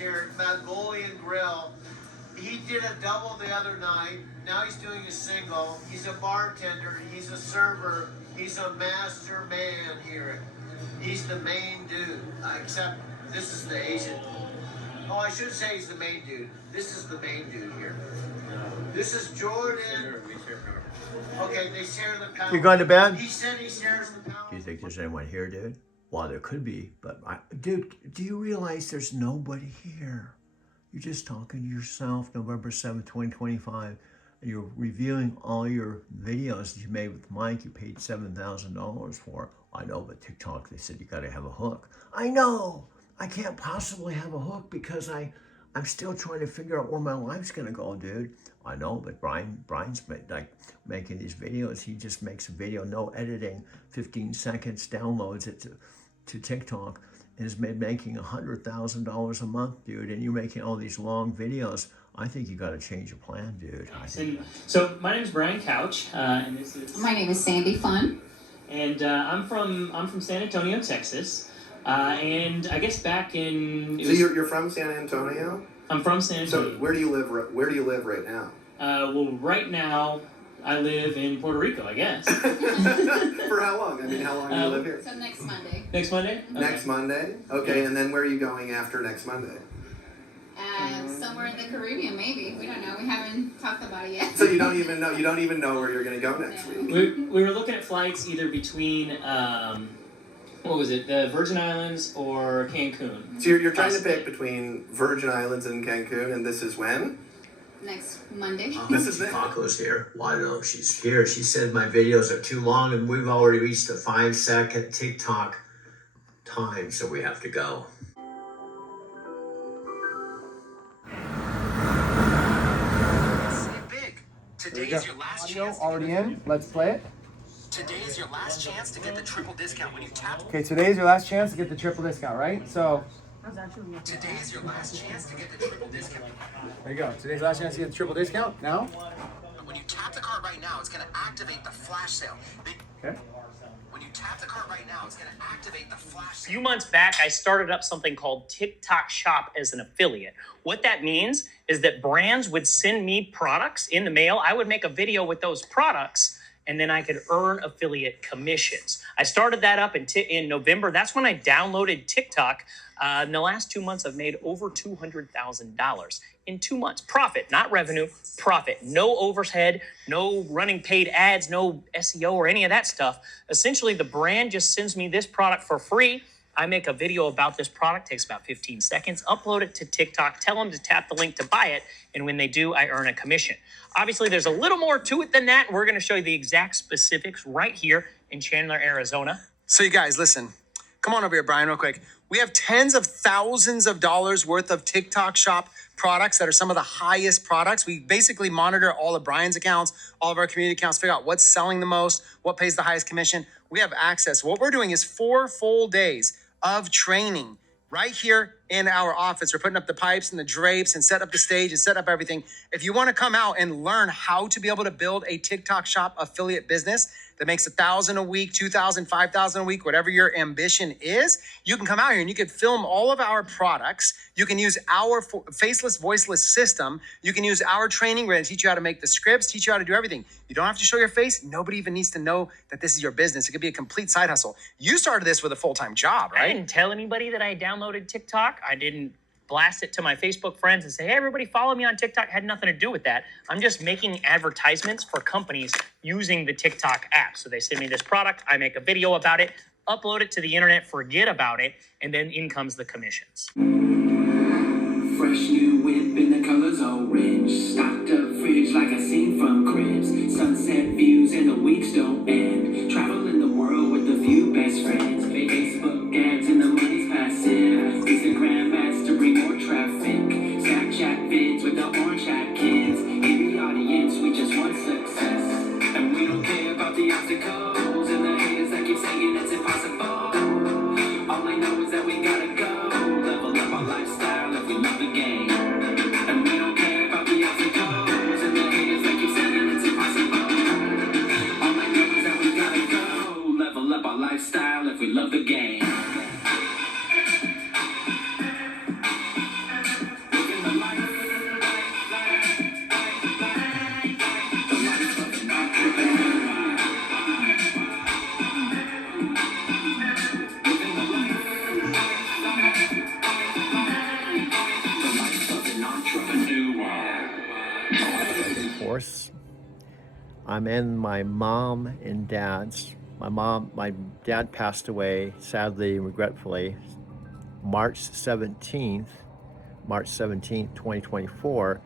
here, Mongolian Grill. He did a double the other night. Now he's doing a single. He's a bartender. He's a server. He's a master man here. He's the main dude. Except this is the Asian. Oh, I should say he's the main dude. This is the main dude here. This is Jordan. Okay, they share the power. You going to bed? He said he shares the power. Do you think there's anyone here, dude? Well, there could be, but dude, do you realize there's nobody here? You're just talking to yourself, November 7th, 2025, and you're reviewing all your videos that you made with Mike. You paid $7,000 for. I know, but TikTok, they said you got to have a hook. I know. I can't possibly have a hook because I'm still trying to figure out where my life's gonna go, dude. I know, but Brian's like making these videos. He just makes a video, no editing, 15 seconds, downloads it to TikTok, and is making $100,000 a month, dude. And you're making all these long videos. I think you got to change your plan, dude. So my name is Brian Couch, and this is my name is Sandy Fun, and I'm from San Antonio, Texas. And I guess back in so you're from San Antonio? I'm from San Antonio. So where do you live? Where do you live right now? Well, right now I live in Puerto Rico, I guess. For how long? I mean, how long do you live here? so next Monday. Next Monday? Okay. Next Monday? Okay, and then where are you going after next Monday? Somewhere in the Caribbean, maybe. We don't know. We haven't talked about it yet. So you don't even know where you're going to go next week. We were looking at flights either between what was it, the Virgin Islands or Cancun. So you're trying to pick between Virgin Islands and Cancun, and this is when? Next Monday. This is it. Taco's here. Well, I know she's here. She said my videos are too long, and we've already reached the 5-second TikTok time, so we have to go. Big. Today's your last chance. Already in. Let's play it. Today is your last chance to get the triple discount when you tap. Okay, today's your last chance to get the triple discount, right? So Today is your last chance to get the triple discount. there you go. Today's last chance to get the triple discount. Now. When you tap the card right now, it's going to activate the flash sale. Okay. When you tap the card right now, it's going to activate the flash A sale. few months back, I started up something called TikTok Shop as an affiliate. What that means is that brands would send me products in the mail. I would make a video with those products, and then I could earn affiliate commissions. I started that up in November. That's when I downloaded TikTok. In the last 2 months, I've made over $200,000 in 2 months. Profit, not revenue, profit. No overhead, no running paid ads, no SEO or any of that stuff. Essentially, the brand just sends me this product for free. I make a video about this product, takes about 15 seconds, upload it to TikTok, tell them to tap the link to buy it, and when they do, I earn a commission. Obviously, there's a little more to it than that. We're going to show you the exact specifics right here in Chandler, Arizona. So you guys, listen. Come on over here, Brian, real quick. We have tens of thousands of dollars worth of TikTok Shop products that are some of the highest products. We basically monitor all of Brian's accounts, all of our community accounts, figure out what's selling the most, what pays the highest commission. We have access. What we're doing is 4 full days of training right here in our office. We're putting up the pipes and the drapes and set up the stage and set up everything. If you want to come out and learn how to be able to build a TikTok Shop affiliate business that makes $1,000 a week, $2,000, $5,000 a week, whatever your ambition is, you can come out here and you can film all of our products. You can use our faceless, voiceless system. You can use our training. We're going to teach you how to make the scripts, teach you how to do everything. You don't have to show your face. Nobody even needs to know that this is your business. It could be a complete side hustle. You started this with a full-time job, I right? didn't tell anybody that I downloaded TikTok. I didn't blast it to my Facebook friends and say, hey, everybody follow me on TikTok. Had nothing to do with that. I'm just making advertisements for companies using the TikTok app. So they send me this product, I make a video about it, upload it to the internet, forget about it, and then in comes the commissions. Fresh new whip in the colors orange. Stocked up fridge like I seen from Cribs. Sunset views and the weeks don't end. Traveling the world with a few best friends. Facebook ads and the money's passive. Instagram ads to bring more traffic. Snapchat vids with the orange hat kids. In the audience, we just want success. And we don't care about the obstacles and the haters that keep saying it's impossible. All I know is that we gotta go. Level up our lifestyle if we love the game. And we don't care about the obstacles and the haters that keep saying it's impossible. All I know is that we gotta go. Level up our lifestyle. course. I'm in my mom and dad's. My dad passed away, sadly, regretfully, March 17th, 2024.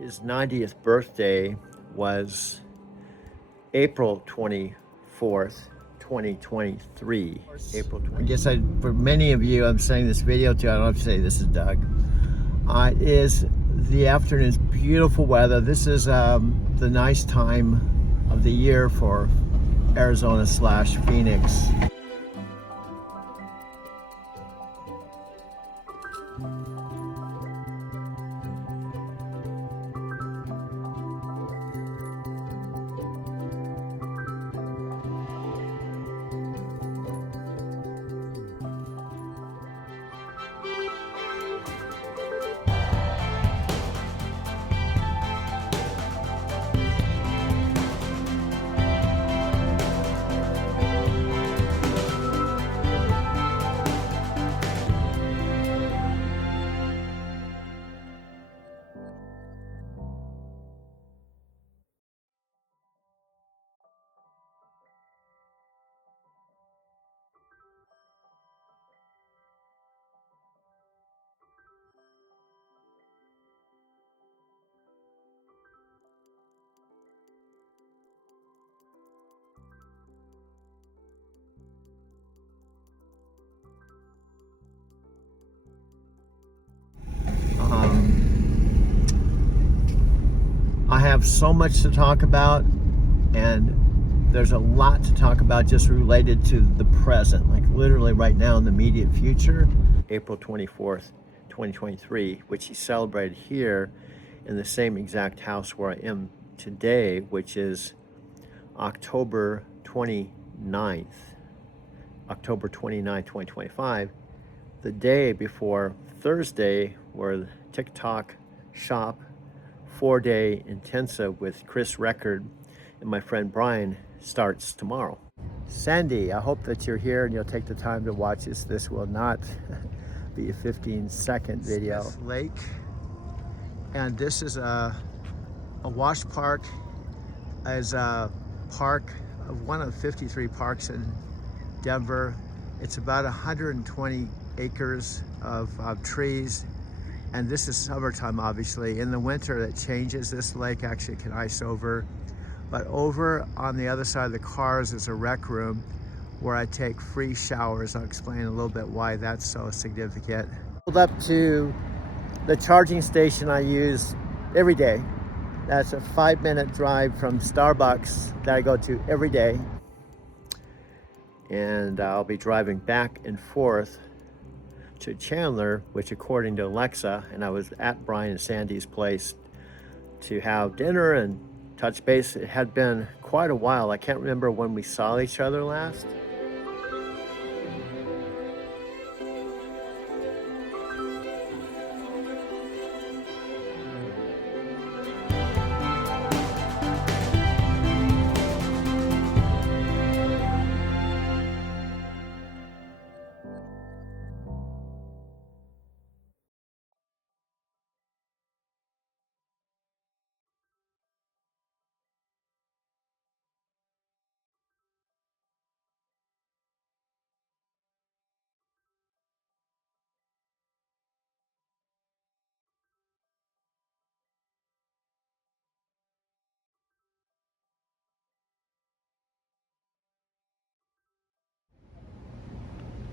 His 90th birthday was April 24th, 2023. April 20th. I guess for many of you, I'm saying this video to, I don't have to say this is Doug. It is the afternoon, it's beautiful weather. This is the nice time of the year for Arizona/Phoenix. I have so much to talk about, and there's a lot to talk about just related to the present, like literally right now in the immediate future. April 24th, 2023, which he celebrated here in the same exact house where I am today, which is October 29th, 2025, the day before Thursday, where the TikTok Shop 4-day intensive with Chris Record and my friend Brian starts tomorrow. Sandy, I hope that you're here and you'll take the time to watch this. This will not be a 15-second video. Smith Lake, and this is a wash park, as a park of one of 53 parks in Denver. It's about 120 acres of trees. And this is summertime, obviously. In the winter, it changes. This lake actually can ice over. But over on the other side of the cars is a rec room where I take free showers. I'll explain a little bit why that's so significant. Pulled up to the charging station I use every day. That's a 5-minute drive from Starbucks that I go to every day. And I'll be driving back and forth to Chandler, which according to Alexa, and I was at Brian and Sandy's place to have dinner and touch base. It had been quite a while. I can't remember when we saw each other last.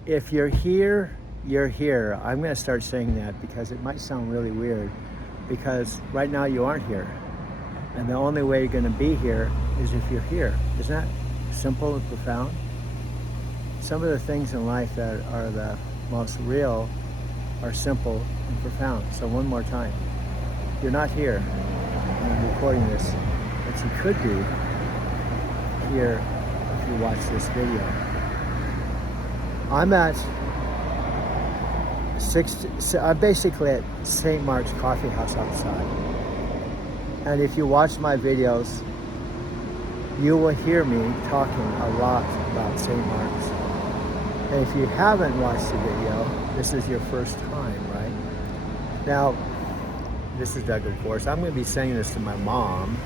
If you're here, you're here, I'm going to start saying that because it might sound really weird, because right now you aren't here. And the only way you're going to be here is if you're here. Isn't that simple and profound? Some of the things in life that are the most real are simple and profound. So one more time. You're not here when I'm recording this, but you could be here if you watch this video. I'm basically at St. Mark's Coffee House outside. And if you watch my videos, you will hear me talking a lot about St. Mark's. And if you haven't watched the video, this is your first time, right? Now, this is Doug, of course. I'm going to be saying this to my mom.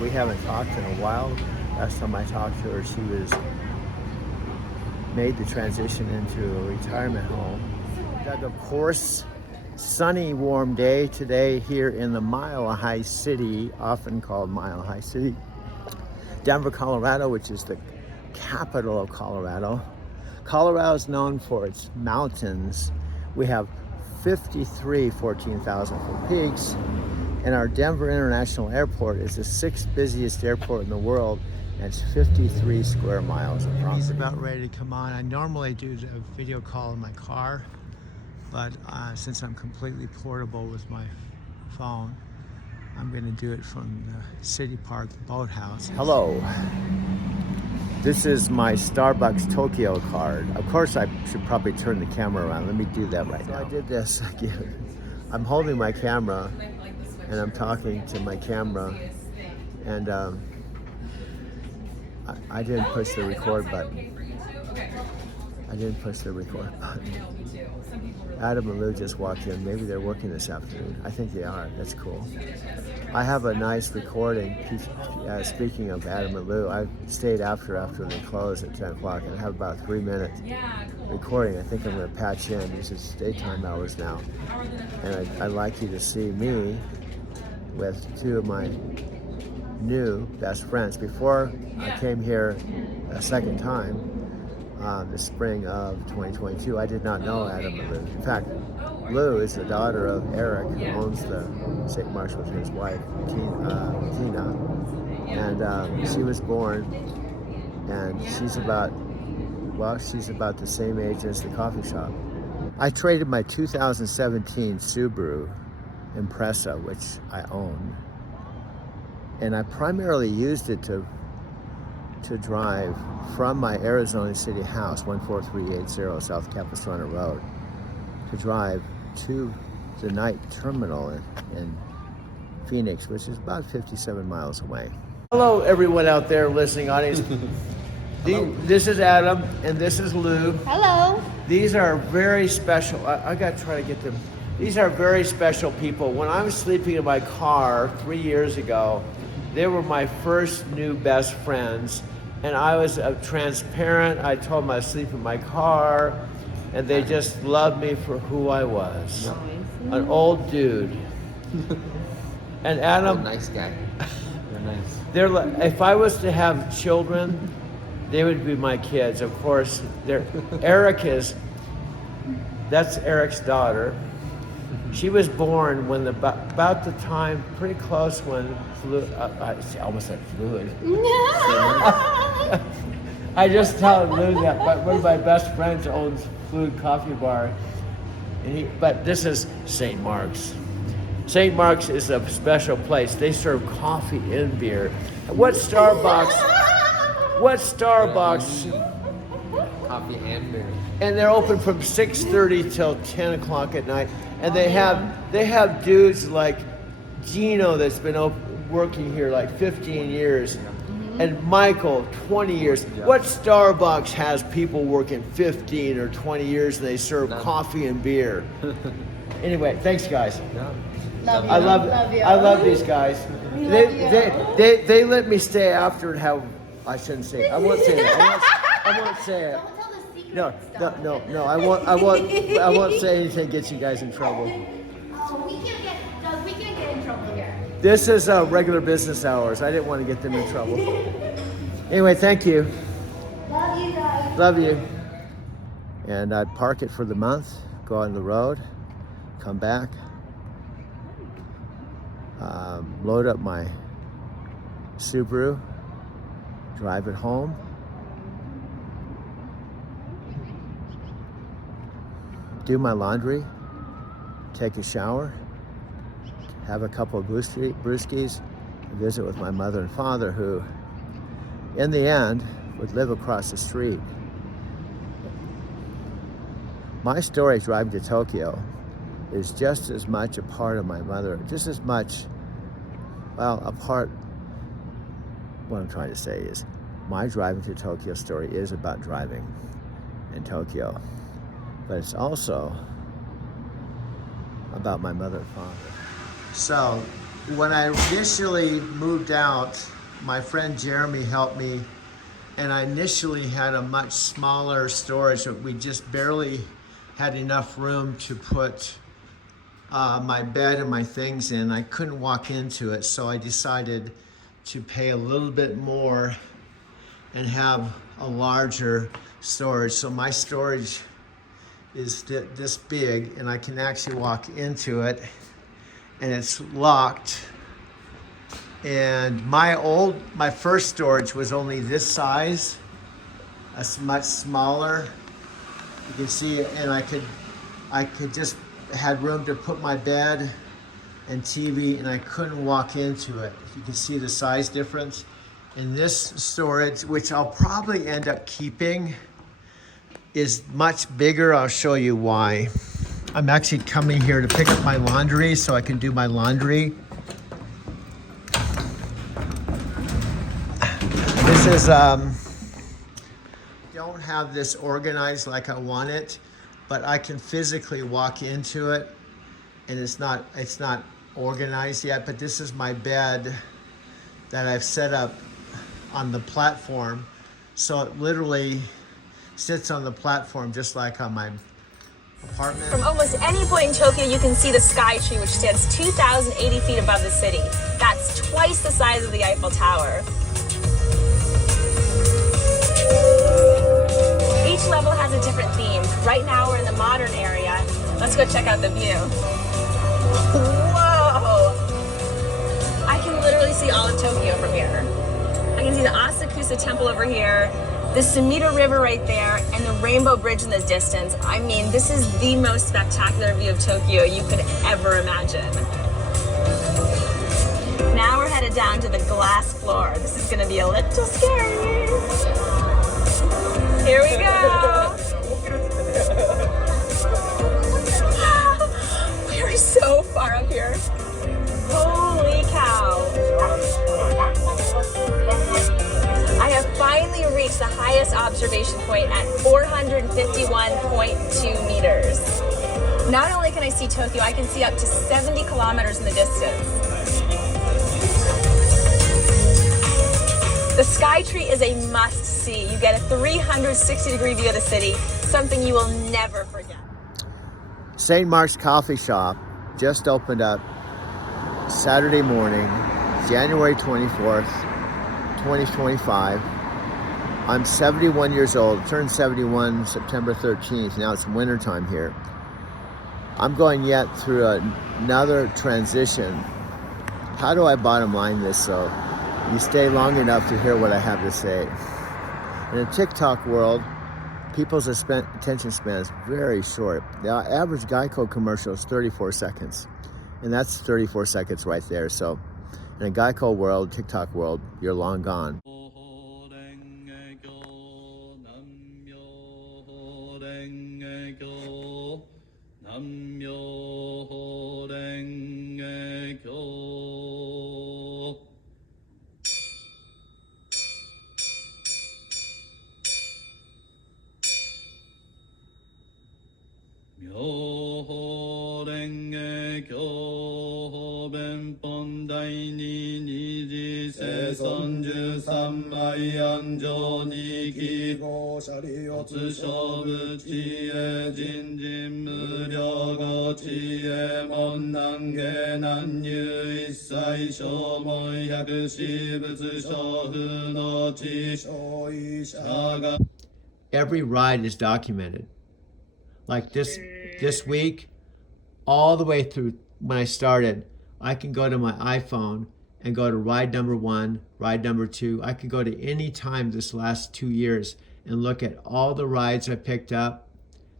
We haven't talked in a while. Last time I talked to her, she was made the transition into a retirement home. Doug, of course, sunny, warm day today here in the Mile High City, often called Mile High City, Denver, Colorado, which is the capital of Colorado. Colorado is known for its mountains. We have 53 14,000-foot peaks, and our Denver International Airport is the 6th busiest airport in the world, and it's 53 square miles of property. He's about ready to come on. I normally do a video call in my car, but since I'm completely portable with my phone, I'm going to do it from the City Park Boathouse. Hello. This is my Starbucks Tokyo card. Of course, I should probably turn the camera around. Let me do that right now. I did this again. I'm holding my camera and I'm talking to my camera, and I didn't push the record button. I didn't push the record button. Adam and Lou just walked in. Maybe they're working this afternoon. I think they are. That's cool. I have a nice recording. Speaking of Adam and Lou, I stayed after they closed at 10 o'clock, and I have about 3 minutes recording. I think I'm going to patch in. This is daytime hours now. And I'd like you to see me with two of my new best friends. Before I came here a second time, the spring of 2022, I did not know Adam and Lou. In fact, Lou is the daughter of Eric, who owns the St. Mark's with his wife, Tina. And she was born, and she's about the same age as the coffee shop. I traded my 2017 Subaru Impreza, which I own, and I primarily used it to drive from my Arizona City house, 14380 South Capistrano Road, to drive to the night terminal in Phoenix, which is about 57 miles away. Hello, everyone out there listening, audience. This is Adam, and this is Lou. Hello. These are very special. I got to try to get them. These are very special people. When I was sleeping in my car 3 years ago, they were my first new best friends, and I was transparent. I told them I sleep in my car, and they just loved me for who I was. Nice. An old dude. And Adam, Nice guy. You're nice. they're like, if I was to have children, they would be my kids. Of course, that's Eric's daughter. She was born when about the time, pretty close when I almost said fluid. I just told Lou that one of my best friends owns Fluid Coffee Bar, but this is St. Mark's. St. Mark's is a special place. They serve coffee and beer. What Starbucks? Coffee and beer. And they're open from 6:30 till 10 o'clock at night. And they have dudes like Gino that's been working here like 15 years, and Michael 20 years. What Starbucks has people working 15 or 20 years and they serve coffee and beer? Anyway, thanks guys. Love you. I love these guys. They let me stay after and have. I shouldn't say it. I won't say it. I won't say it. Don't tell the secret No. I won't say anything that gets you guys in trouble. Oh, we can't get in trouble here. This is regular business hours. I didn't want to get them in trouble. Anyway, thank you. Love you guys. Love you. And I'd park it for the month, go on the road, come back, load up my Subaru, drive it home, do my laundry, take a shower, have a couple of brewskis, visit with my mother and father, who in the end would live across the street. My story driving to Tokyo is just as much a part of my mother, just as much, well, a part, what I'm trying to say is, my driving to Tokyo story is about driving in Tokyo, but it's also about my mother and father. So when I initially moved out, my friend Jeremy helped me, and I initially had a much smaller storage. We just barely had enough room to put my bed and my things in. I couldn't walk into it, so I decided to pay a little bit more and have a larger storage. So my storage is this big, and I can actually walk into it, and it's locked. And my first storage was only this size, much smaller. You can see, and I could just had room to put my bed and TV, and I couldn't walk into it. You can see the size difference. And this storage, which I'll probably end up keeping, is much bigger. I'll show you why. I'm actually coming here to pick up my laundry so I can do my laundry. This is, don't have this organized like I want it, but I can physically walk into it, and it's not organized yet, but this is my bed that I've set up on the platform. So it literally sits on the platform just like on my apartment. From almost any point in Tokyo, you can see the Sky Tree, which stands 2,080 feet above the city. That's twice the size of the Eiffel Tower. Each level has a different theme. Right now we're in the modern area. Let's go check out the view. Whoa! I can literally see all of Tokyo from here. I can see the Asakusa Temple over here, the Sumida River right there, and the Rainbow Bridge in the distance. I mean, this is the most spectacular view of Tokyo you could ever imagine. Now we're headed down to the glass floor. This is gonna be a little scary. Here we go. We are so far up here. Holy cow. I have finally reached the highest observation point at 451.2 meters. Not only can I see Tokyo, I can see up to 70 kilometers in the distance. The Sky Tree is a must-see. You get a 360-degree view of the city, something you will never forget. St. Mark's Coffee Shop just opened up Saturday morning, January 24th, 2025. I'm 71 years old, turned 71 September 13th. Now it's wintertime here. I'm going yet through another transition. How do I bottom line this so you stay long enough to hear what I have to say? In the TikTok world, people's attention span is very short. The average Geico commercial is 34 seconds. And that's 34 seconds right there. So in a Geico world, TikTok world, you're long gone. Every ride is documented. Like this week, all the way through when I started, I can go to my iPhone and go to ride number 1, ride number 2. I could go to any time this last 2 years and look at all the rides I picked up,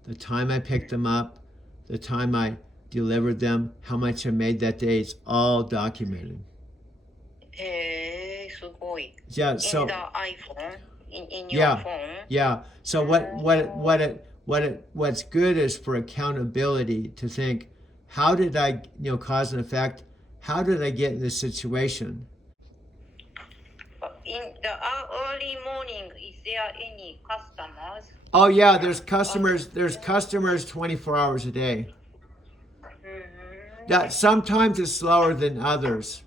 the time I picked them up, the time I delivered them, how much I made that day. It's all documented. Yeah, so in the iPhone, in your yeah, phone. yeah. So what's good is for accountability to think, how did I, cause and effect? How did I get in this situation? In the early morning, is there any customers? Oh yeah, there's customers 24 hours a day. That sometimes it's slower than others,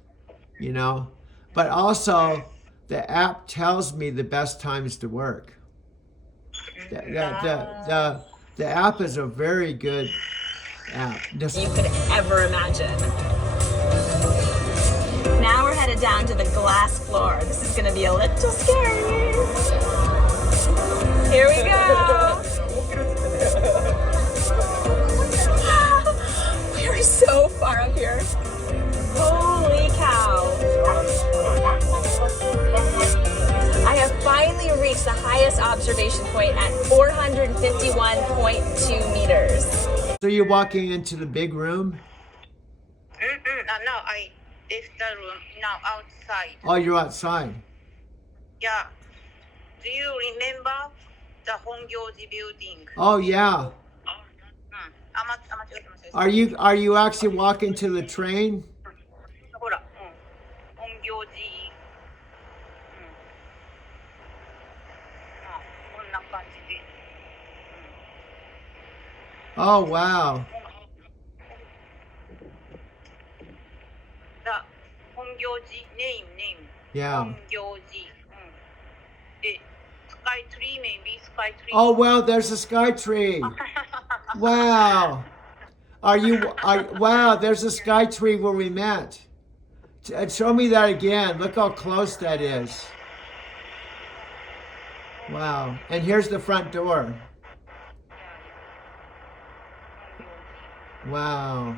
but also the app tells me the best times to work. The app is a very good app. You could ever imagine. Now we're headed down to the glass floor. This is gonna be a little scary. Here we go. We are so far up here. Holy cow. I have finally reached the highest observation point at 451.2 meters. So you're walking into the big room? No, I left the room now outside. Oh, you're outside. Yeah. Do you remember the Hongyoji building? Oh yeah. Are you actually walking to the train? ほら、本行寺。こんな感じで。Oh wow. The 本行寺 name. Yeah. 本行寺。で、sky tree maybe sky tree. Oh wow, there's a sky tree. Wow. Wow, there's a sky tree where we met. Show me that again. Look how close that is. Wow. And here's the front door. Wow.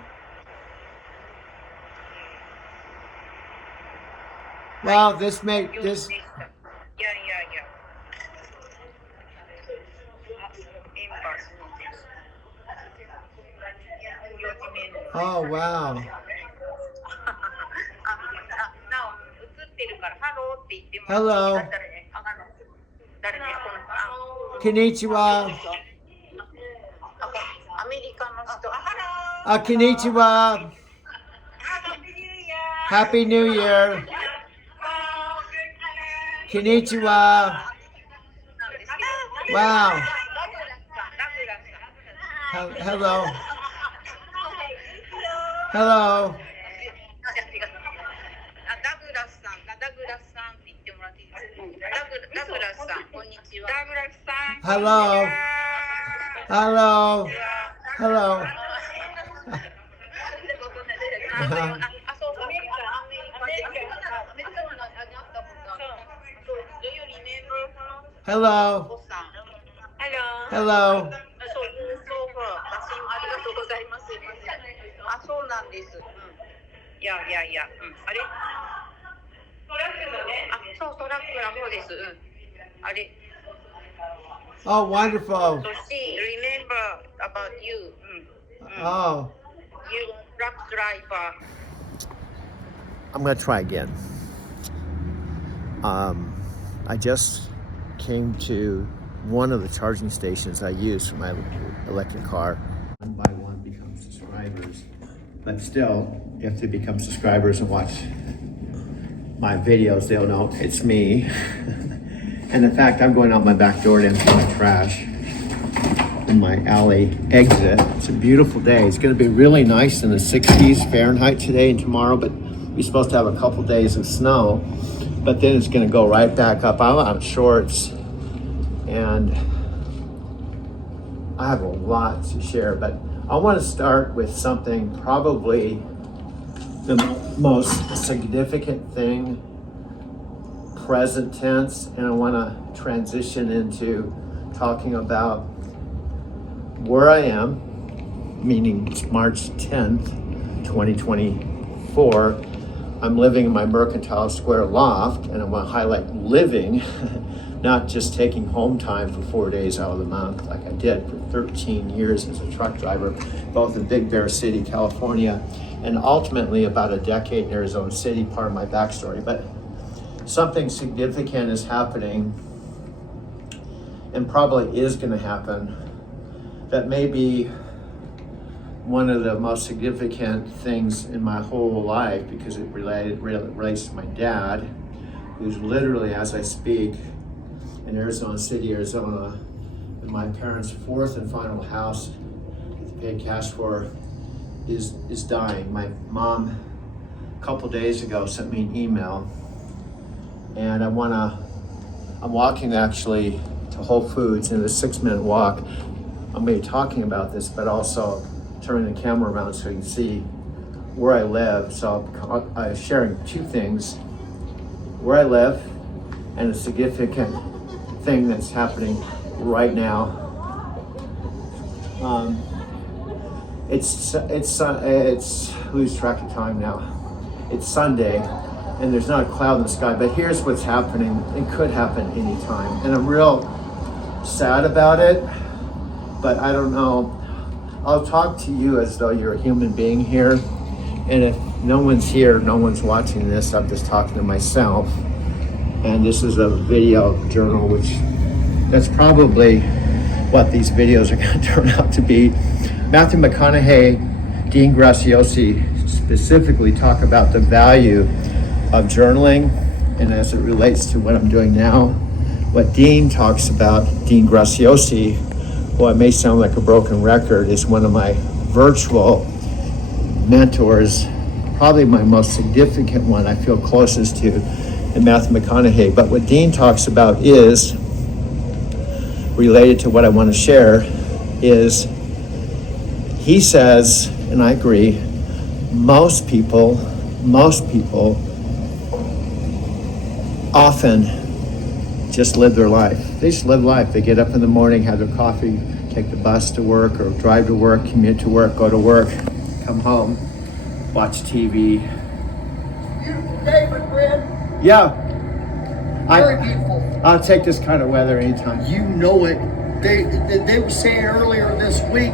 Wow, this. Yeah. Oh wow. Hello. Konnichiwa. Konnichiwa. Happy New Year. Konnichiwa. Wow. Hello. Hello. Hello. Hello. Hello. Hello. Hello. そうなんです。いや。あれ？トラックのね。そうトラックの方です。あれ。Oh, wonderful. So she remember about you. Oh. You truck driver. I'm going to try again. I just came to one of the charging stations I use for my electric car. One by one become subscribers. But still, if they become subscribers and watch my videos, they'll know it's me. And in fact, I'm going out my back door to empty my trash in my alley exit. It's a beautiful day. It's going to be really nice in the 60s Fahrenheit today and tomorrow, but we're supposed to have a couple days of snow. But then it's going to go right back up. I'm out of shorts and I have a lot to share, but I want to start with something, probably the most significant thing, present tense, and I want to transition into talking about where I am, meaning it's March 10th, 2024. I'm living in my Mercantile Square loft, and I want to highlight living, not just taking home time for 4 days out of the month like I did for 13 years as a truck driver, both in Big Bear City, California, and ultimately about a decade in Arizona City, part of my backstory. But something significant is happening, and probably is going to happen, that may be one of the most significant things in my whole life, because it relates to my dad, who's literally, as I speak, in Arizona City, Arizona, in my parents' fourth and final house that they paid cash for, is dying. My mom, a couple days ago, sent me an email, and I'm walking actually to Whole Foods in a 6-minute walk. I'm going to be talking about this, but also turning the camera around so you can see where I live. So I'm sharing two things: where I live and a significant thing that's happening right now. It's lose track of time now. It's Sunday, and there's not a cloud in the sky. But here's what's happening. It could happen anytime, and I'm real sad about it. But I don't know. I'll talk to you as though you're a human being here. And if no one's here, no one's watching this, I'm just talking to myself. And this is a video journal, which that's probably what these videos are going to turn out to be. Matthew McConaughey, Dean Graziosi specifically talk about the value of journaling, and as it relates to what I'm doing now, what Dean talks about, Dean Graziosi, who I may sound like a broken record, is one of my virtual mentors, probably my most significant one I feel closest to, in Matthew McConaughey. But what Dean talks about is related to what I want to share. Is he says, and I agree, most people often just live their life. They just live life. They get up in the morning, have their coffee, take the bus to work or drive to work, commute to work, go to work, come home, watch TV. Beautiful day, my friend. Yeah. Very beautiful. I'll take this kind of weather anytime. You know it. They were saying earlier this week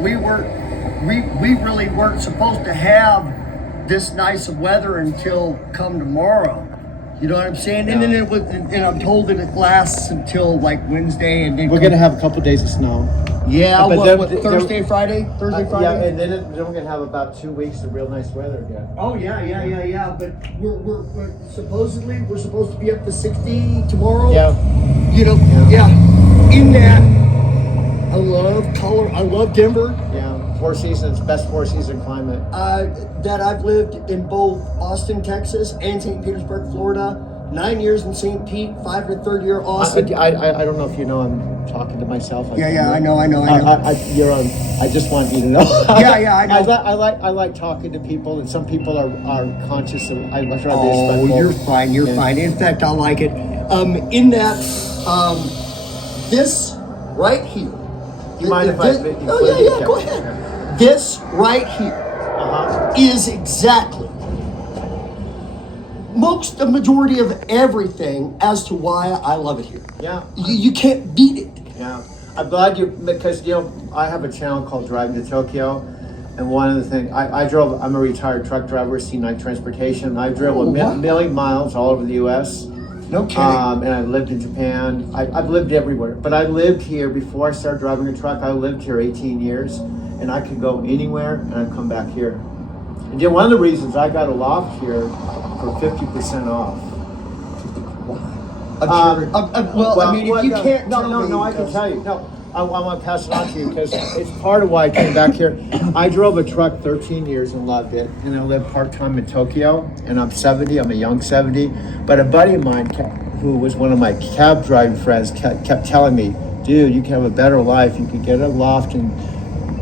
we really weren't supposed to have this nice of weather until come tomorrow. You know what I'm saying? And then and I'm told that it lasts until like Wednesday, and then we're gonna have a couple days of snow. Yeah, what Thursday, Friday? Thursday, Friday? Yeah, and then we're gonna have about 2 weeks of real nice weather again. Oh yeah. But we're supposedly we're supposed to be up to 60 tomorrow. Yeah. You know, yeah. In that, I love color. I love Denver. Yeah. 4 seasons, best 4-season climate. That I've lived in both Austin, Texas, and St. Petersburg, Florida. 9 years in St. Pete, 5 to third year Austin. I don't know if you know I'm talking to myself. I know. You're on. I just want you to know. Yeah, I know. I like talking to people, and some people are conscious of. I much rather be Oh, respectful. you're fine. You're fine. In fact, I like it. In that, this right here. You mind if I? Yeah. Go ahead. This right here is exactly the majority of everything as to why I love it here. Yeah. You can't beat it. Yeah. I'm glad because I have a channel called Driving to Tokyo, and one of the things I'm a retired truck driver, C9 Transportation. I drove a million miles all over the U.S. No kidding. And I lived in Japan. I've lived everywhere, but I lived here before I started driving a truck. I lived here 18 years, and I could go anywhere, and I'd come back here. And one of the reasons I got a loft here for 50% off. If you can't. No, I can tell you. No, I want to pass it on to you because it's part of why I came back here. I drove a truck 13 years and loved it, and I lived part-time in Tokyo, and I'm 70, I'm a young 70, but a buddy of mine who was one of my cab driving friends kept telling me, dude, you can have a better life, you could get a loft in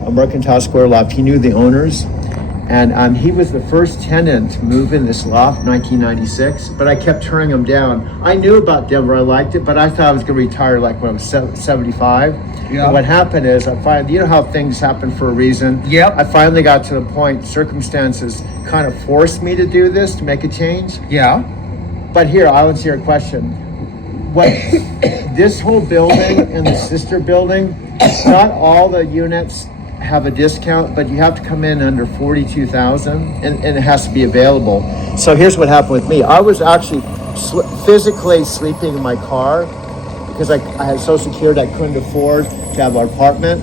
a Mercantile Square loft. He knew the owners, And he was the first tenant to move in this loft, 1996, but I kept turning him down. I knew about Denver, I liked it, but I thought I was gonna retire like when I was 75. Yeah. And what happened is you know how things happen for a reason? Yep. I finally got to the point, circumstances kind of forced me to do this, to make a change. Yeah. But here, I'll answer your question. What this whole building and the sister building, not all the units have a discount, but you have to come in under 42,000 and it has to be available. So here's what happened with me. I was actually physically sleeping in my car because I had Social Security, I couldn't afford to have an apartment.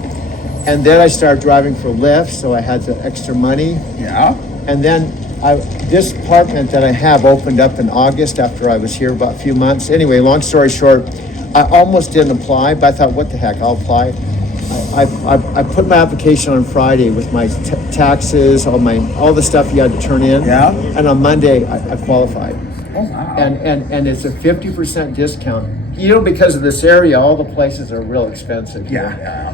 And then I started driving for Lyft, so I had the extra money. Yeah. And then this apartment that I have opened up in August after I was here about a few months. Anyway, long story short, I almost didn't apply, but I thought, what the heck, I'll apply. I put my application on Friday with my taxes, all the stuff you had to turn in. Yeah. And on Monday, I qualified. Oh, wow. And it's a 50% discount. You know, because of this area, all the places are real expensive here. Yeah.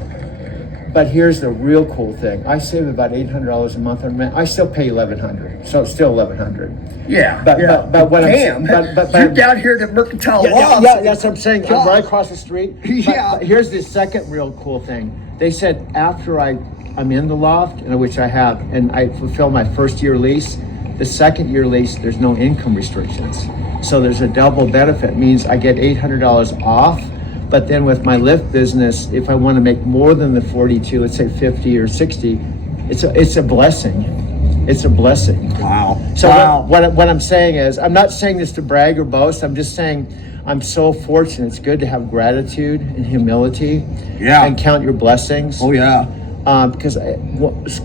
But here's the real cool thing. I save about $800 a month on rent. I still pay $1,100, so it's still $1,100. Yeah. But what Damn. but You're down here at Mercantile yeah, Loft. yeah, that's what I'm saying. I'm right across the street. Yeah. But here's the second real cool thing. They said after I'm in the loft, which I have, and I fulfill my first year lease, the second year lease, there's no income restrictions. So there's a double benefit. It means I get $800 off. But then with my Lyft business, if I want to make more than the 42, let's say 50 or 60, it's a blessing. It's a blessing. Wow. So wow. What I'm saying is, I'm not saying this to brag or boast. I'm just saying I'm so fortunate. It's good to have gratitude and humility. Yeah. And count your blessings. Oh yeah. Because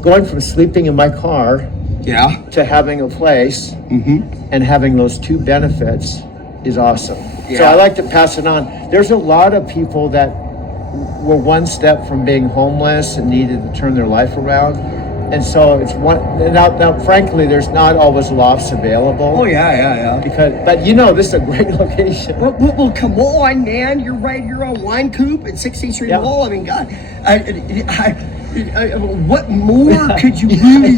going from sleeping in my car, yeah, to having a place, and having those two benefits is awesome. Yeah. So I like to pass it on. There's a lot of people that were one step from being homeless and needed to turn their life around. And so it's one, now frankly, there's not always lofts available. Oh yeah. But you know, this is a great location. Well, come on, man. You're right here on Wine Coop at 16th Street Mall. I mean, God, what more could you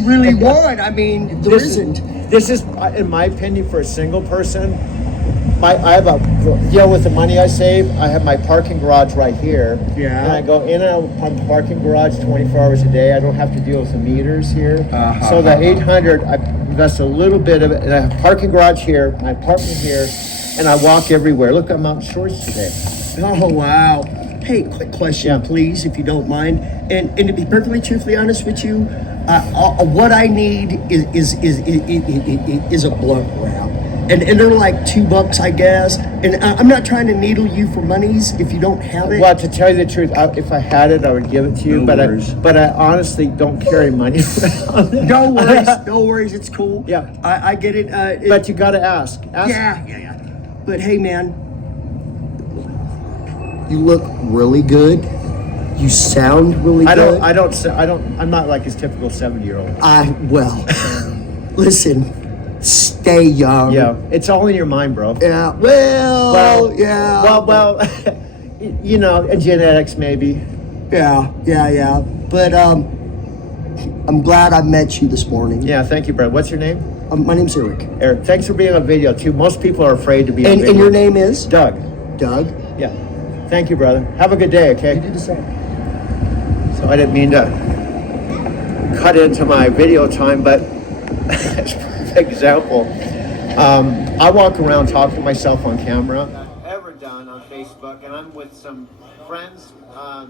really want? I mean, there isn't. This is, in my opinion, for a single person, I have with the money I save, I have my parking garage right here. Yeah. And I go in and out of the parking garage 24 hours a day. I don't have to deal with the meters here. So the 800, I invest a little bit of it, and I have parking garage here, my apartment here, and I walk everywhere. Look, I'm out in Shorts today. Oh, wow. Hey, quick question, please, if you don't mind. And to be perfectly truthfully honest with you, what I need is a blunt wrap. And they're like $2, I guess. And I'm not trying to needle you for monies if you don't have it. Well, to tell you the truth, if I had it, I would give it to you. But I honestly don't carry money around. No worries. It's cool. Yeah, I get it. But you got to ask. Yeah. But hey, man, you look really good. You sound really good. I'm not like his typical 70-year-old. Listen. Stay young. Yeah, it's all in your mind, bro. Yeah. Well, yeah. Well, you know, and genetics maybe. Yeah. But I'm glad I met you this morning. Yeah, thank you, bro. What's your name? My name's Eric. Eric, thanks for being on video too. Most people are afraid to be on video. And your name is? Doug. Doug? Yeah. Thank you, brother. Have a good day, okay? You do the same. So I didn't mean to cut into my video time, but it's a perfect example. I walk around talking to myself on camera. I've ever done on Facebook, and I'm with some friends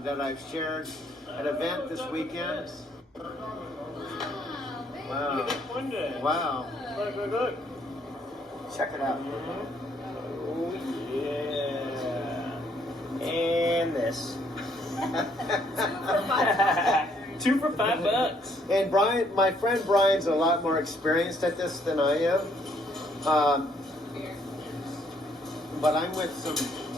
that I've shared an event this weekend. Wow. Look. Check it out. Oh, yeah. And this. 2 for $5. And Brian, my friend Brian's a lot more experienced at this than I am. But I'm with some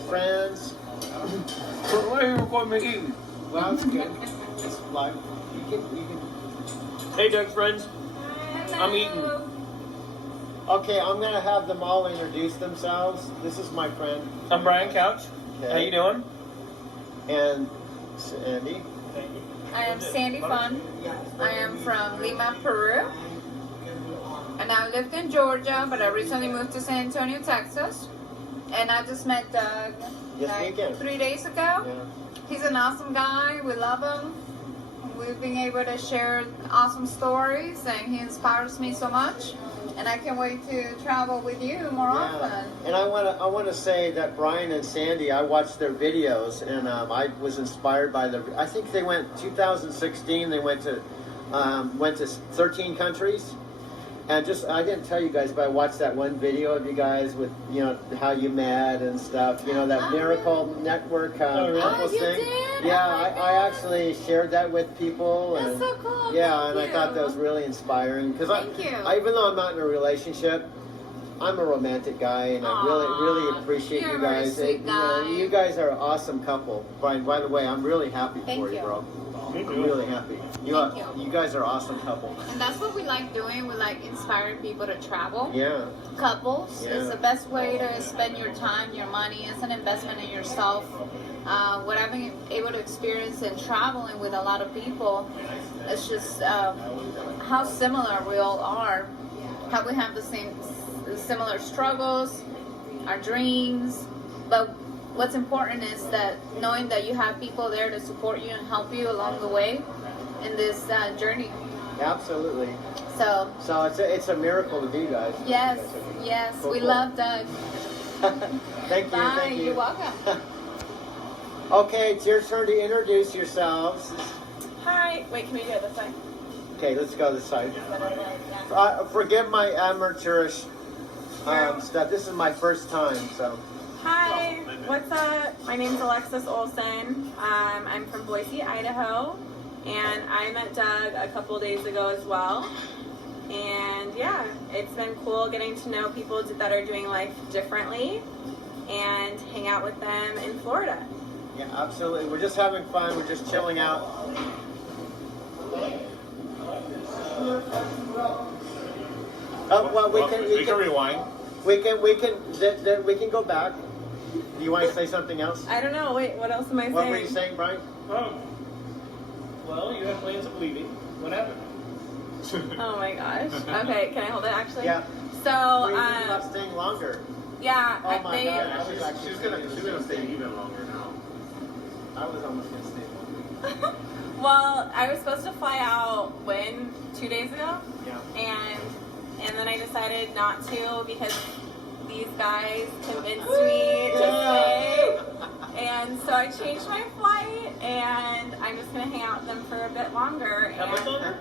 friends. Why are you recording me eating? Well, that's good. It's live. You can. Hey, Doug's friends. I'm eating. Okay, I'm gonna have them all introduce themselves. This is my friend. I'm Brian Couch. Okay. How you doing? And Andy. I am Sandy Fun. I am from Lima, Peru. And I lived in Georgia, but I recently moved to San Antonio, Texas. And I just met Doug like 3 days ago. Yeah. He's an awesome guy. We love him. We've been able to share awesome stories, and he inspires me so much. And I can't wait to travel with you more often. And I want to say that Brian and Sandy, I watched their videos, and I was inspired by the. I think they went 2016. They went to 13 countries, and just I didn't tell you guys, but I watched that one video of you guys with how you met and stuff. That Miracle Network couples you thing. did? Yeah, Oh my I actually shared that with people. That's and, so cool. Yeah, Thank and I thought you. that was really inspiring because Thank you. even though I'm not in a relationship, I'm a romantic guy, and I really appreciate You're you a very guys. sweet guy. You guys are an awesome couple. Brian, by the way, I'm really happy Thank for you, you. bro. I'm really happy. You guys are awesome couple. And that's what we like doing. We like inspiring people to travel. Yeah. Couples. Yeah. It's the best way to spend your time, your money. It's an investment in yourself. What I've been able to experience in traveling with a lot of people, it's just how similar we all are. How we have the similar struggles, our dreams, but what's important is that knowing that you have people there to support you and help you along the way in this journey. Absolutely. So it's a miracle with you guys. yes, Cool, we cool. love Doug. Thank you. Bye. Thank you. You're welcome. Okay, it's your turn to introduce yourselves. Hi. Wait, can we do it this way? Okay, let's go this side. Yeah. Forgive my amateurish stuff. This is my first time, so. Hi, what's up? My name's Alexis Olson. I'm from Boise, Idaho, and I met Doug a couple days ago as well. And yeah, it's been cool getting to know people that are doing life differently and hang out with them in Florida. Yeah, absolutely. We're just having fun. We're just chilling out. Well, we can rewind. We can go back. Do you want to say something else? I don't know. Wait, what else am I saying? What were you saying, Brian? Oh. Well, you have plans of leaving. What happened? Oh my gosh. Okay, can I hold it actually? Yeah. So, We're not staying longer. yeah, Oh my they, God. She's gonna stay even longer now. I was almost gonna stay longer. well, I was supposed to fly out 2 days ago? Yeah. And then I decided not to because these guys convinced me to stay. And so I changed my flight, and I'm just gonna hang out with them for a bit longer. How much longer?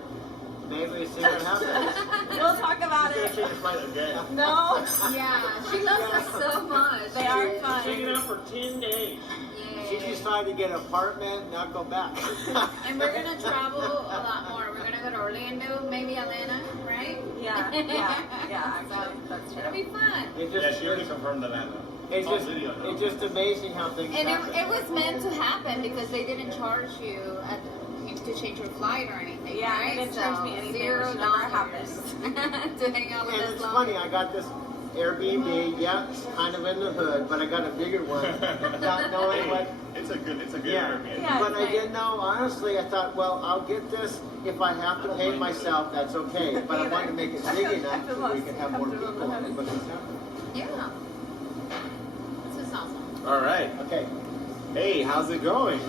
Maybe we see what happens. We'll talk about You're it. gonna change your flight again. No, Yeah, she loves us so much. they are Taking fun. out for 10 days. She decided to get an apartment, not go back. And we're gonna travel a lot more. We're gonna go to Orlando, maybe Atlanta, right? Yeah, actually, that's It'll true. be fun. It Yeah, just, she already confirmed Atlanta. it's just amazing how things And happen. it was meant to happen because they didn't charge you to change your flight or anything. Yeah, right? they didn't charge me anything, which never $0 happens. to hang out with And us it's long. funny, I got this Airbnb, yeah, it's kind of in the hood, but I got a bigger one. Not knowing what. It's a good Yeah, Airbnb. Yeah, but it's I nice. didn't know. Honestly, I thought, well, I'll get this if I have to pay myself. That's okay. But I wanted to make it big enough so we can have more people in it. But it's happening. Yeah. This is awesome. All right. Okay. Hey, how's it going?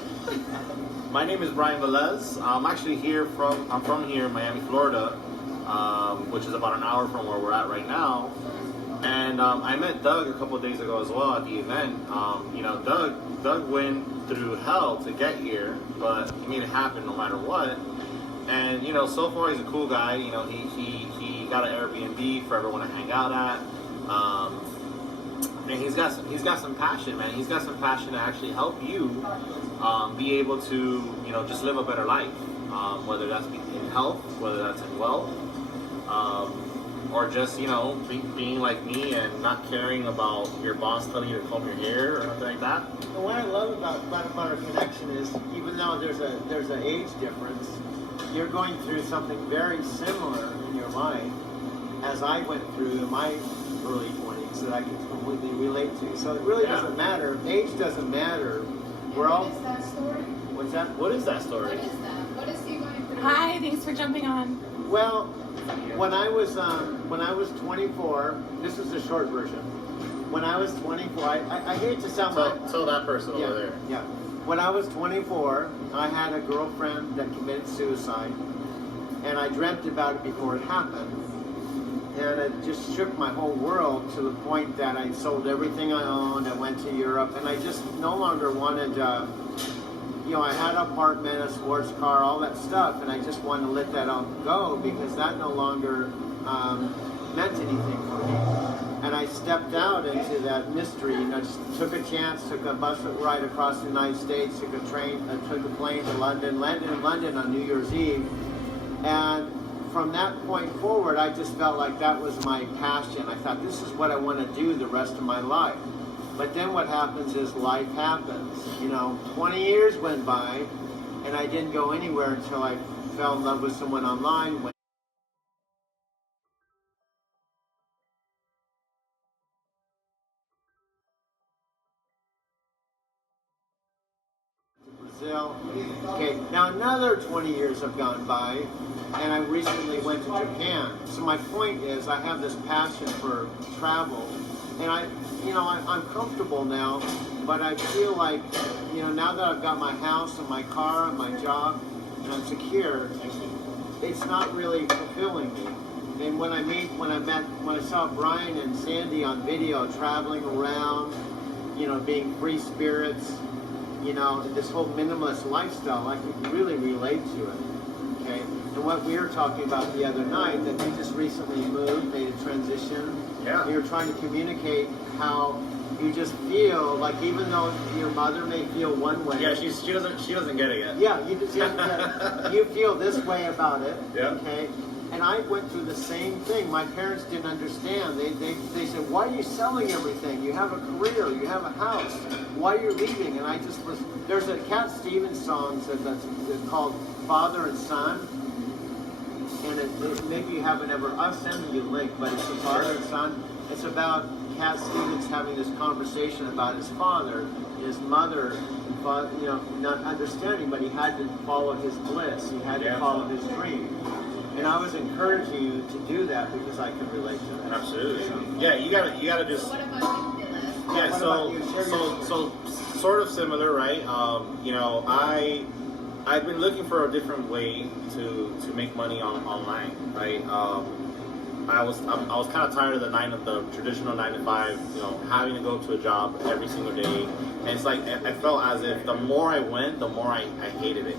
My name is Brian Velez. I'm actually I'm from here in Miami, Florida, which is about an hour from where we're at right now. And I met Doug a couple of days ago as well at the event. Doug went through hell to get here, but he made it happen no matter what. And so far he's a cool guy. He got an Airbnb for everyone to hang out at. And he's got some passion, man. He's got some passion to actually help you be able to just live a better life, whether that's in health, whether that's in wealth. Or just, being like me and not caring about your boss telling you to comb your hair or nothing like that. And what I love about our connection is, even though there's an age difference, you're going through something very similar in your life as I went through in my early 20s that I can completely relate to. So it really doesn't matter. Age doesn't matter. We're all. Is that story? What's that? What is that story? What is that? What is he going through? Hi, thanks for jumping on. Well, when I was 24, this is the short version. When I was 24, I hate to sound like Tell that person over there. Yeah. When I was 24, I had a girlfriend that committed suicide, and I dreamt about it before it happened. And it just shook my whole world to the point that I sold everything I owned. I went to Europe, and I just no longer wanted, you know, I had an apartment, a sports car, all that stuff, and I just wanted to let that all go because that no longer meant anything for me. And I stepped out into that mystery, and I just took a chance, took a bus ride across the United States, took a plane to London, landed in London on New Year's Eve, and from that point forward, I just felt like that was my passion. I thought, this is what I want to do the rest of my life. But then what happens is life happens. You know, 20 years went by, and I didn't go anywhere until I fell in love with someone online. Brazil. Okay, now another 20 years have gone by, and I recently went to Japan. So my point is, I have this passion for travel, and I'm comfortable now, but I feel like, you know, now that I've got my house and my car and my job, and I'm secure, it's not really fulfilling me. And when I saw Brian and Sandy on video traveling around, you know, being free spirits, you know, this whole minimalist lifestyle, I could really relate to it, okay? And what we were talking about the other night, that you just recently moved, made a transition. Yeah. You were trying to communicate how you just feel like, even though your mother may feel one way. Yeah, she doesn't get it yet. Yeah, you just you feel this way about it. Yeah. Okay. And I went through the same thing. My parents didn't understand. They said, why are you selling everything? You have a career, you have a house. Why are you leaving? And I just was, there's a Cat Stevens song that's called Father and Son. And maybe you haven't ever, I'll send you a link, but it's a Father and Son. It's about Cat Stevens having this conversation about his father, his mother, you know, not understanding, but he had to follow his bliss. He had to follow his dream. And I was encouraging you to do that because I can relate to that. Absolutely. Yeah, you gotta just. So what about you, Dylan? Yeah, so sort of similar, right? You know, I've been looking for a different way to make money online, right? I was kind of tired of the traditional 9 to 5, you know, having to go to a job every single day, and it's like I felt as if the more I went, the more I hated it,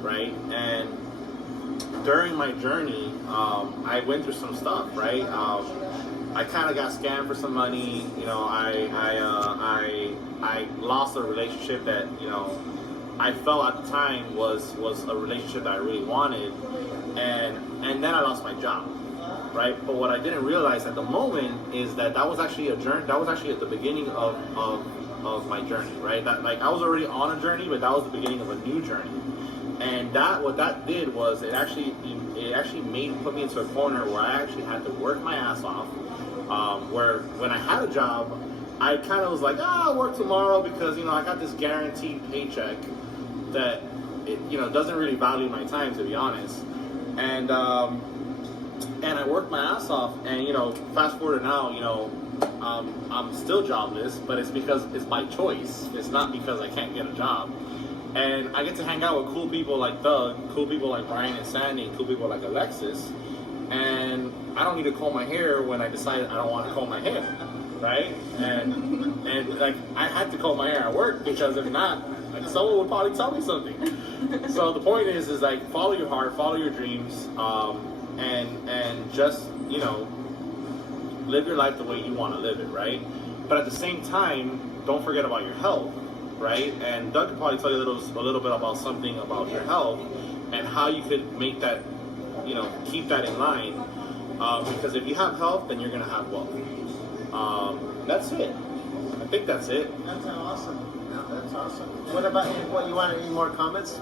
right? And during my journey, I went through some stuff, right? I kind of got scammed for some money. You know, I lost a relationship that, you know, I felt at the time was a relationship that I really wanted, and then I lost my job, right? But what I didn't realize at the moment is that was actually a journey. That was actually at the beginning of my journey, right? That, like, I was already on a journey, but that was the beginning of a new journey. And what that did was it actually put me into a corner where I actually had to work my ass off. Where when I had a job, I kind of was like, I'll work tomorrow because, you know, I got this guaranteed paycheck that you know, doesn't really value my time, to be honest. And I worked my ass off, and, you know, fast forward to now, you know, I'm still jobless, but it's because it's my choice. It's not because I can't get a job. And I get to hang out with cool people like Doug, cool people like Brian and Sandy, and cool people like Alexis. And I don't need to comb my hair when I decide I don't want to comb my hair, right? And like, I had to comb my hair at work, because if not, like, someone would probably tell me something. So the point is like, follow your heart, follow your dreams, and just, you know, live your life the way you want to live it, right? But at the same time, don't forget about your health, right? And Doug could probably tell you a little bit about something about your health and how you could make that, you know, keep that in line. Because if you have health, then you're gonna have wealth. That's it. I think that's it. That's awesome. That's awesome. What about you want any more comments?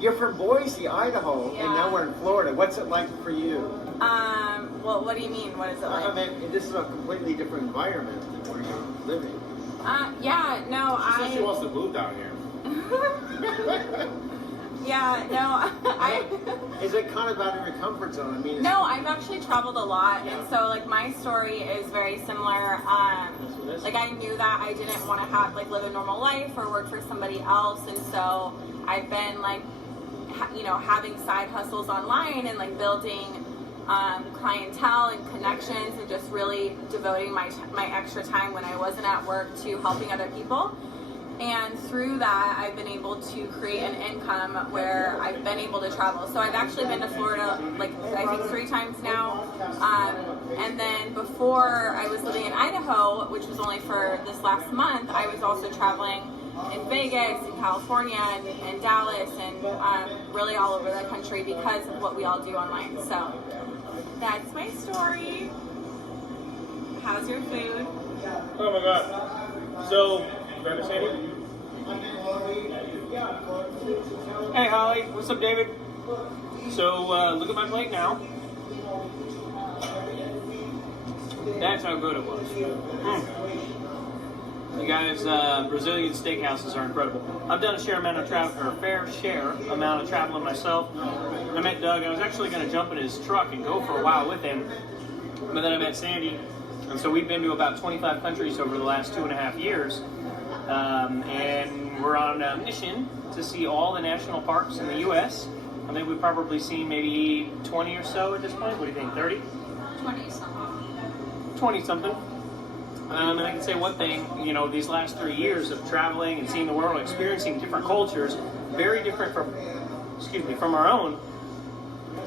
You're from Boise, Idaho, and now we're in Florida. What's it like for you? Well, what do you mean? What is it like? I mean, this is a completely different environment than where you're living. Yeah, no, She said she wants to move down here. Yeah, no, Is it kind of out of your comfort zone? I mean, No, I've actually traveled a lot, and so like my story is very similar. Like I knew that I didn't want to live a normal life or work for somebody else, and so I've been like, having side hustles online and like building clientele and connections, and just really devoting my extra time when I wasn't at work to helping other people. And through that, I've been able to create an income where I've been able to travel. So I've actually been to Florida, I think 3 times now. And then before I was living in Idaho, which was only for this last month, I was also traveling in Vegas, in California, and Dallas, and really all over the country because of what we all do online. So that's my story. How's your food? Oh my God. So, Brenda Sandy? Hey Holly, what's up David? So look at my plate now. That's how good it was. You guys, Brazilian steakhouses are incredible. I've done a fair share amount of traveling myself. I met Doug. I was actually going to jump in his truck and go for a while with him, but then I met Sandy, and so we've been to about 25 countries over the last 2.5 years. And we're on a mission to see all the national parks in the U.S. I think we've probably seen maybe 20 or so at this point. What do you think, 30? 20-something. 20-something. And I can say one thing, these last 3 years of traveling and seeing the world, experiencing different cultures, very different from our own.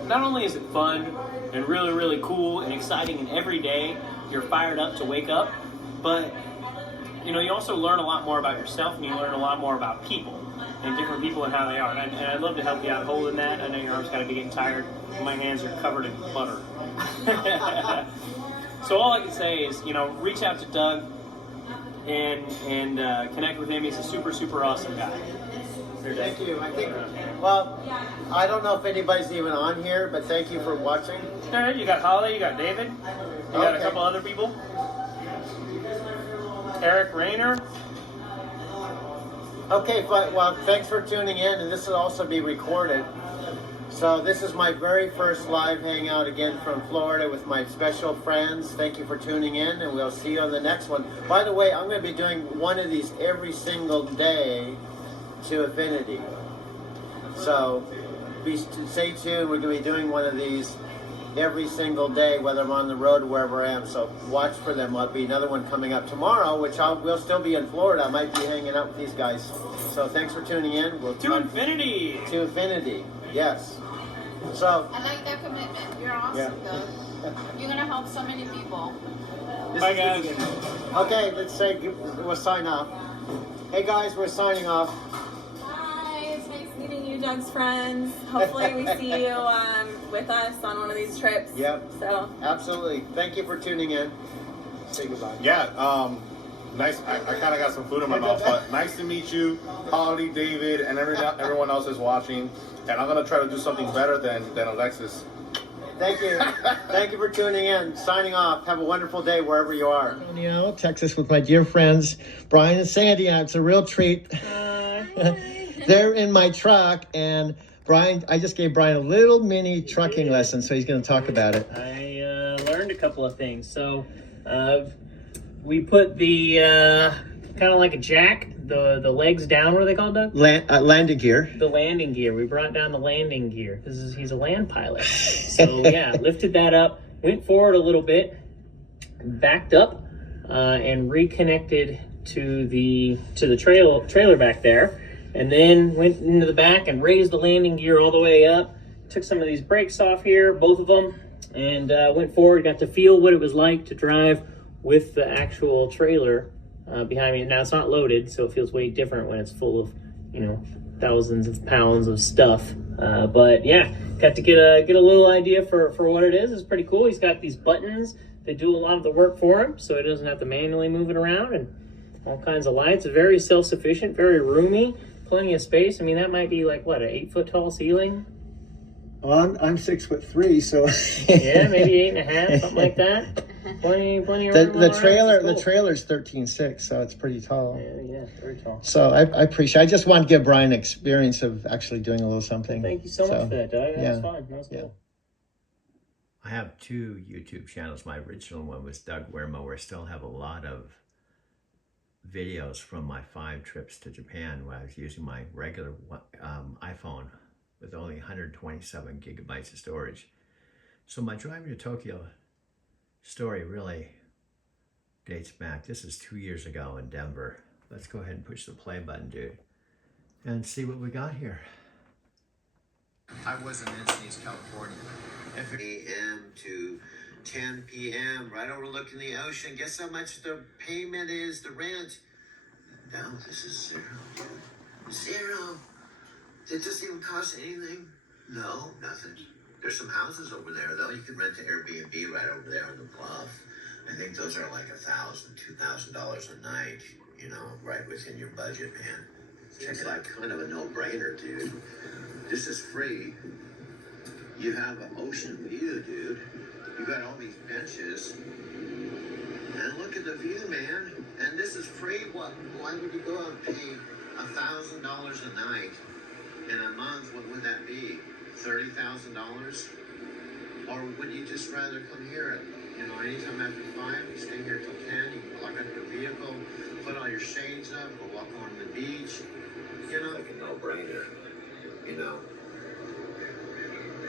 Not only is it fun and really, really cool and exciting, and every day you're fired up to wake up, but you also learn a lot more about yourself, and you learn a lot more about people and different people and how they are. And I'd love to help you out holding that. I know your arms got to be getting tired. My hands are covered in butter. So all I can say is, reach out to Doug and connect with him. He's a super, super awesome guy. Thank you. I think, I don't know if anybody's even on here, but thank you for watching. All right, you got Holly, you got David, you got a couple other people. Eric Rayner. Okay, well, thanks for tuning in, and this will also be recorded. So this is my very first live hangout again from Florida with my special friends. Thank you for tuning in, and we'll see you on the next one. By the way, I'm going to be doing one of these every single day to infinity. So stay tuned. We're going to be doing one of these every single day, whether I'm on the road or wherever I am. So watch for them. There'll be another one coming up tomorrow, which we'll still be in Florida. I might be hanging out with these guys. So thanks for tuning in. To infinity. To infinity. Yes. So I like that commitment. You're awesome, Doug. You're gonna help so many people. Bye, guys. Okay, let's say we'll sign off. Hey guys, we're signing off. Hi, it's nice meeting you, Doug's friends. Hopefully we see you with us on one of these trips. Yep. So absolutely. Thank you for tuning in. Say goodbye. Yeah. Nice. I kind of got some food in my mouth, but nice to meet you, Holly, David, and everyone else is watching. And I'm gonna try to do something better than Alexis. Thank you. Thank you for tuning in. Signing off. Have a wonderful day wherever you are. Antonio, Texas, with my dear friends Brian and Sandy. It's a real treat. They're in my truck, and Brian, I just gave Brian a little mini trucking lesson, so he's going to talk about it. I learned a couple of things. So we put the kind of like a jack, the legs down. What are they called, Doug? Landing gear. The landing gear. We brought down the landing gear because he's a land pilot. So yeah, lifted that up, went forward a little bit, backed up, and reconnected to the trailer back there, and then went into the back and raised the landing gear all the way up. Took some of these brakes off here, both of them, and went forward. Got to feel what it was like to drive with the actual trailer behind me. Now it's not loaded, so it feels way different when it's full of, thousands of pounds of stuff. But yeah, got to get a little idea for what it is. It's pretty cool. He's got these buttons that do a lot of the work for him, so he doesn't have to manually move it around, and all kinds of lights. Very self-sufficient, very roomy, plenty of space. I mean, that might be like, what, an 8-foot tall ceiling? Well, I'm 6'3", so yeah, maybe 8.5, something like that. Plenty of room. The around. trailer, It's the cool. trailer's 13.6, so it's pretty tall. Yeah, very tall. So I appreciate. I just want to give Brian experience of actually doing a little something. Thank you so much for that, Doug. That was yeah. fun. That was cool. I have 2 YouTube channels. My original one was Doug Wermo, where I still have a lot of videos from my 5 trips to Japan, where I was using my regular iPhone with only 127 gigabytes of storage. So my driving to Tokyo story really dates back. This is 2 years ago in Denver. Let's go ahead and push the play button, dude, and see what we got here. I was in Encinitas, California. A.m. to 10 p.m. right overlooking the ocean. Guess how much the payment is, the rent? No, this is zero. Zero. It doesn't even cost anything. No, nothing. There's some houses over there, though. You can rent to Airbnb right over there on the bluff. I think those are like $1,000, $2,000 a night, you know, right within your budget, man. It's like kind of a no-brainer, dude. This is free. You have an ocean view, dude. You got all these benches. And look at the view, man. And this is free. Why would you go out and pay $1,000 a night in a month? What would that be? $30,000? Or would you just rather come here at, you know, anytime after 5, you stay here till 10, you can lock up your vehicle, put all your shades up, go walk on the beach. You know, like a no-brainer, you know.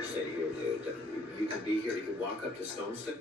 Stay here, dude. You can be here. You can walk up to Stonestick.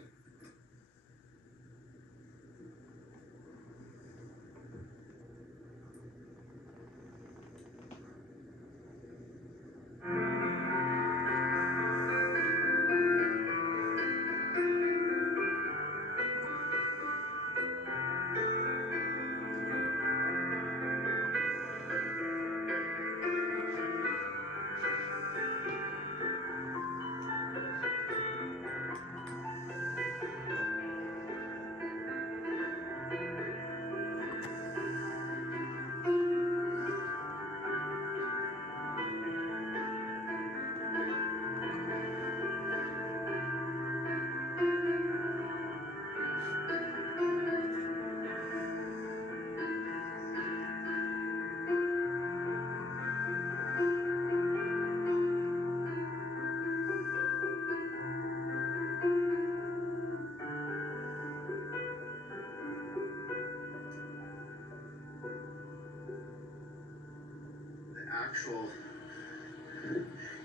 Actual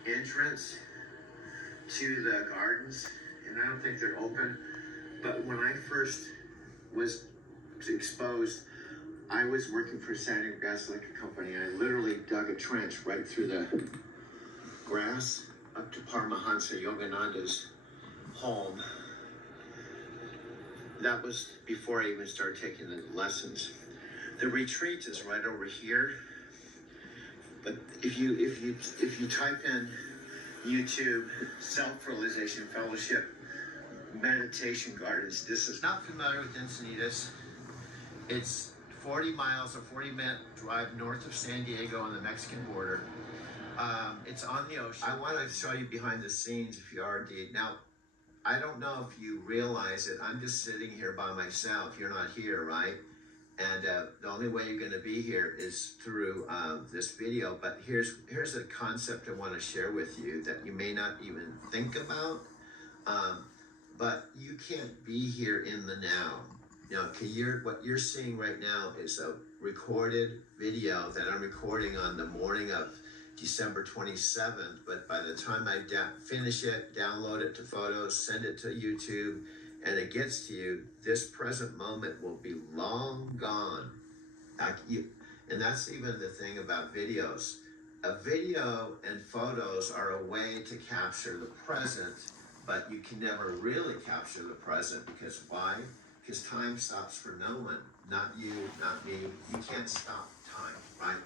entrance to the gardens, and I don't think they're open, but when I first was exposed, I was working for San Gas Electric Company, and I literally dug a trench right through the grass up to Paramahansa Yogananda's home. That was before I even started taking the lessons. The retreat is right over here. But if you type in YouTube Self-Realization Fellowship Meditation Gardens, this is not familiar with Encinitas. It's 40 miles, a 40-minute drive north of San Diego on the Mexican border. It's on the ocean. I want to show you behind the scenes if you are indeed. Now, I don't know if you realize it. I'm just sitting here by myself. You're not here, right? And the only way you're going to be here is through this video. But here's a concept I want to share with you that you may not even think about. But you can't be here in the now. You know, what you're seeing right now is a recorded video that I'm recording on the morning of December 27th. But by the time I finish it, download it to photos, send it to YouTube, and it gets to you, this present moment will be long gone. And that's even the thing about videos. A video and photos are a way to capture the present, but you can never really capture the present because why? Because time stops for no one, not you, not me. You can't stop time, right?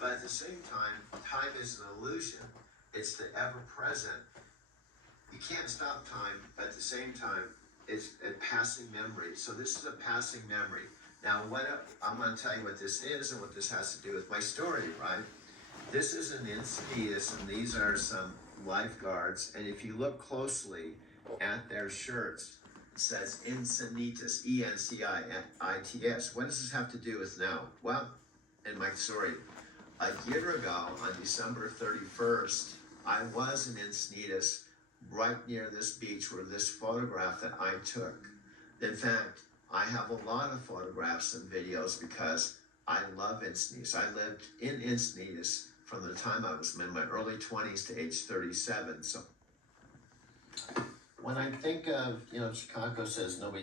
But at the same time, time is an illusion. It's the ever-present. You can't stop time, but at the same time, it's a passing memory. So this is a passing memory. Now, I'm going to tell you what this is and what this has to do with my story, right? This is an Encinitas, and these are some lifeguards. And if you look closely at their shirts, It says Encinitas, Enciitis. What does this have to do with now? Well, in my story, a year ago on December 31st, I was in Encinitas, right near this beach where this photograph that I took. In fact, I have a lot of photographs and videos because I love Encinitas. I lived in Encinitas from the time I was in my early 20s to age 37. So when I think of, Chicago says nobody